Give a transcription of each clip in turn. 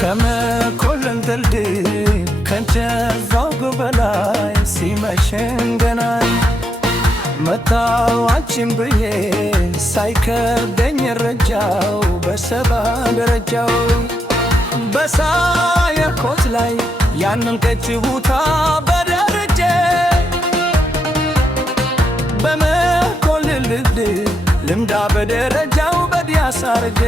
ከመኮንን ድልድይ ከእንጨዛው በላይ ሲመሽን ገናኝ መጣው አንቺን ብዬ ሳይከብደኝ እረጃው በሰባ ደረጃው በሳየኮት ላይ ያንን ከጭቡታ በደረጀ በመኮንን ድልድይ ልምዳ በደረጃው በዲያሳርጀ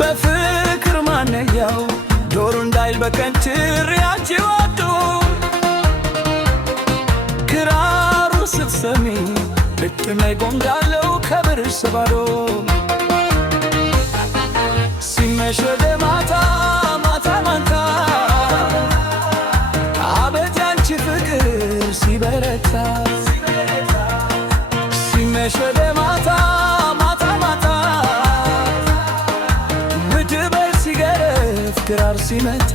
በፍቅር ማነያው ዶሩ እንዳይል በከንትር ያችወዱ ክራሩ ስትሰሚ ልጥም ላይ ጎምዳለው ከብርሽ ስባዶ ሲመሽ ወደ ማታ ማታ ማታ አቤት ያንቺ ፍቅር ሲበረታ ሲመሽ ወደ ማታ ማታ ማታ ምድበር ሲገረፍ ክራር ሲመታ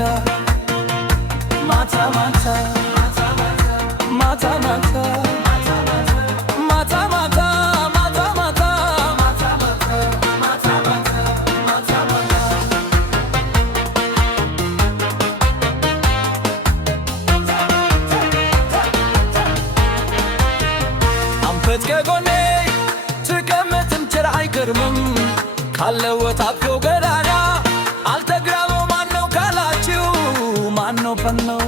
ማታ ማታ ማታ ማታ ከጎኔ ትቀመጥም ችር አይገርምም ካለው ወታፈው ገዳዳ አልተግራበው ማነው ካላችሁ ማነው ፈነው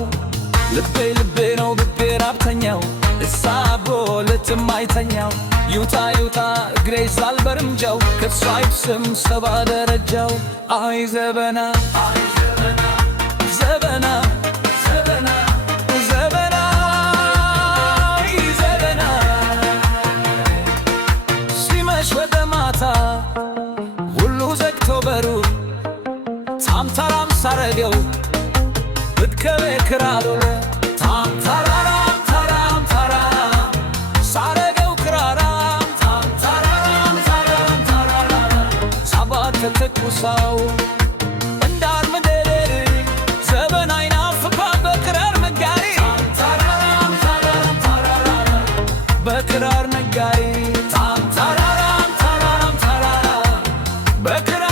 ልቤ ልቤ ነው ልቤ ራብተኛው እሳቦ ልትማይተኛው ዩታ ዩታ እግሬ ሳልበርምጃው ከሷ አይብስም ሰባ ደረጃው አይ ዘበና ዘበና ታምታራም ሳረገው ብትከበ ክራሎለ ታምታራም ታራም ታራም ሳረገው ክራራም ታምታራም ታራም ታራም ሳባት ተተኩሳው እንዳር ምድር ዘበን አይናፍቋን በክራር ነጋሪ ታምታራም ታራም ታራም በክራር ነጋሪ ታምታራም ታራም ታራም በክራር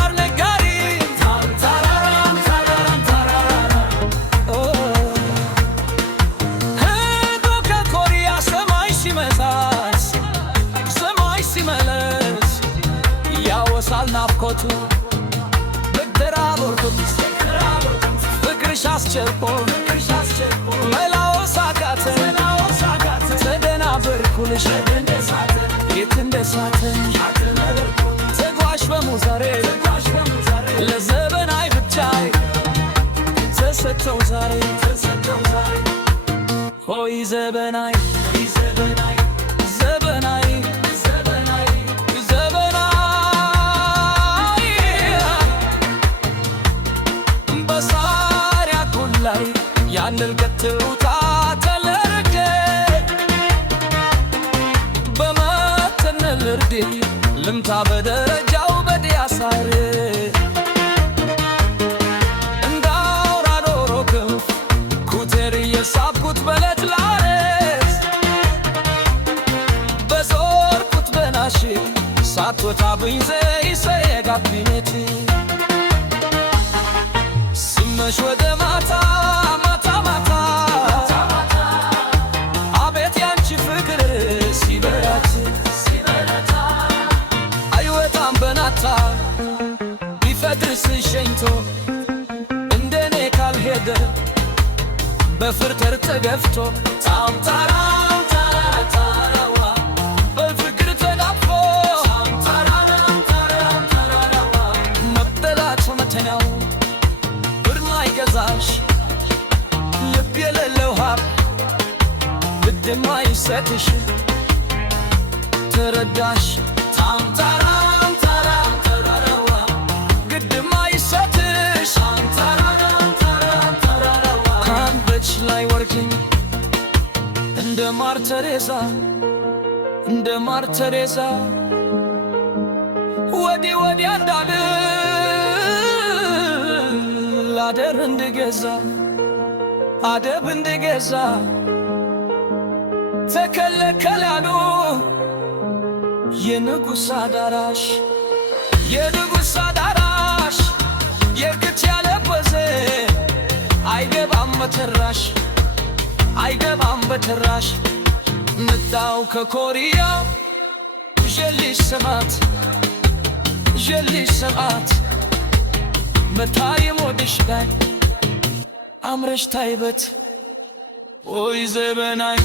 ናፍቆቱ በደራቦርኩት ፍቅርሽ አስቸርፖ መላወስ አቃተኝ ተደናበርኩልሽ የት እንደሳተኝ ተጓዥ በሙዛሬ ለዘበናይ ብቻይ ተሰጥተው ዛሬ ሆይ ዘበናይ ያንን ከትውታ ተለርጌ በመተነል እርዴ ልምታ በደረጃው በዲያሳር እንዳውራ ዶሮ ክንፍ ኩቴር እየሳብኩት በለት ላረስ በዞርኩት በናሽ ሳትወጣብኝ ዘይሰየጋት ቢኔት ሲመሽ ወደ ማታ ቢፈድርስ ሸኝቶ እንደኔ ካልሄደ በፍርተር ተገፍቶ ታምታራም ታራዋ በፍቅር ተዳፎ ታምታራም ታራዋ መበላት መተኛው ብርማ አይገዛሽ ልብ የሌለው ሀብ ግድማ ይሰጥሽ ተረዳሽ ታምታራም እንደ ማር ተሬዛ ወዲህ ወዲያ እንዳልል አደብ እንድገዛ ተከለከላሉ የንጉሥ አዳራሽ የርግት ያለበሰ አይገባም በትራሽ አይገባም በትራሽ መጣው ከኮሪያ ጀልሽ ሰማት መታየም ወድሽ ላይ አምረሽ ታይበት ወይ ዘበናይ